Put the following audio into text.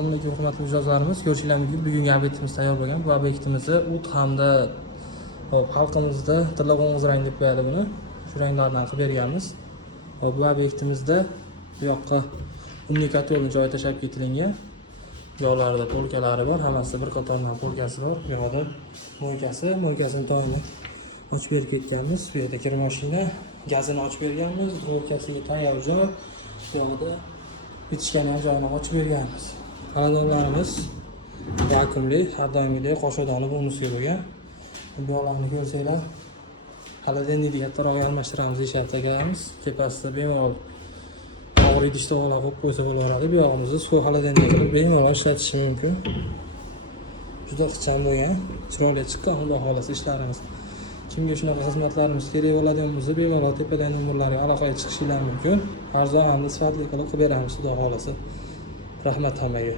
Assalomu alaykum hurmatli mijozlarimiz. Ko'rishingiz mumkin, bugungi obyektimiz tayyor bo'lgan. Bu obyektimizni o't hamda xalqimizda tilla qo'ng'iz rang deb qo'yadi buni. Shu ranglardan qilib berganmiz. Bu obyektimizda bu yoqqa kommunikatorni joyi tashlab ketilgan. Bu yoqlarda polkalari bor, hammasida bir qatordan polkasi bor. Bu yoqda mo'ykasini to'g'ri ochib berib ketganmiz. Bu yerda kir mashina, gazini ochib berganmiz. Polkasiga tayyor joy. Bu yoqda bitishgan ham joyini ochib berganmiz. Xonadonlarimiz vakuumli, har doimgidek qo'shidoni bonusga bo'lgan. Bu yoqlarni ko'rsanglar, xolodilnikni kattaroq almashtiramiz deyapti akamiz. Tepasida bemalol og'ir idishda olib qo'ysa bo'laveradi. Bu yog'imizni suv xolodilnik qilib bemalol ishlatish mumkin. Juda ixcham bo'lgan, chiroyli chiqqan, xudo xolasa ishlarimiz. Kimga shunaqa xizmatlarimiz kerak bo'ladigan bo'lsa, bemalol tepadagi nomerlarga aloqaga chiqishingiz mumkin. Arzon hamda sifatli qilib beramiz, xudo xolasa. Rahmat hammaga.